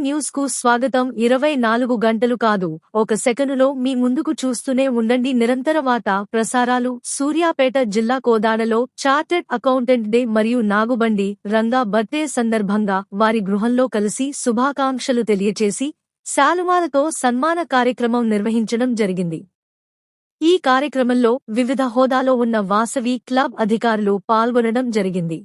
News కు స్వాగతం. 24 గంటలు కాదు, ఒక సెకనులో మీ ముందుకు చూస్తూనే ఉండండి. నిరంతర వార్తా ప్రసారాలు. సూర్యాపేట జిల్లా కోదాడలో చార్టెడ్ అకౌంటెంట్ డే మరియు నాగుబండి రంగా బర్త్డే సందర్భంగా వారి గృహంలో కలిసి శుభాకాంక్షలు తెలియచేసి శాలువాలతో సన్మాన కార్యక్రమం నిర్వహించడం జరిగింది. ఈ కార్యక్రమంలో వివిధ హోదాలో ఉన్న వాసవి క్లబ్ అధికారులు పాల్గొనడం జరిగింది.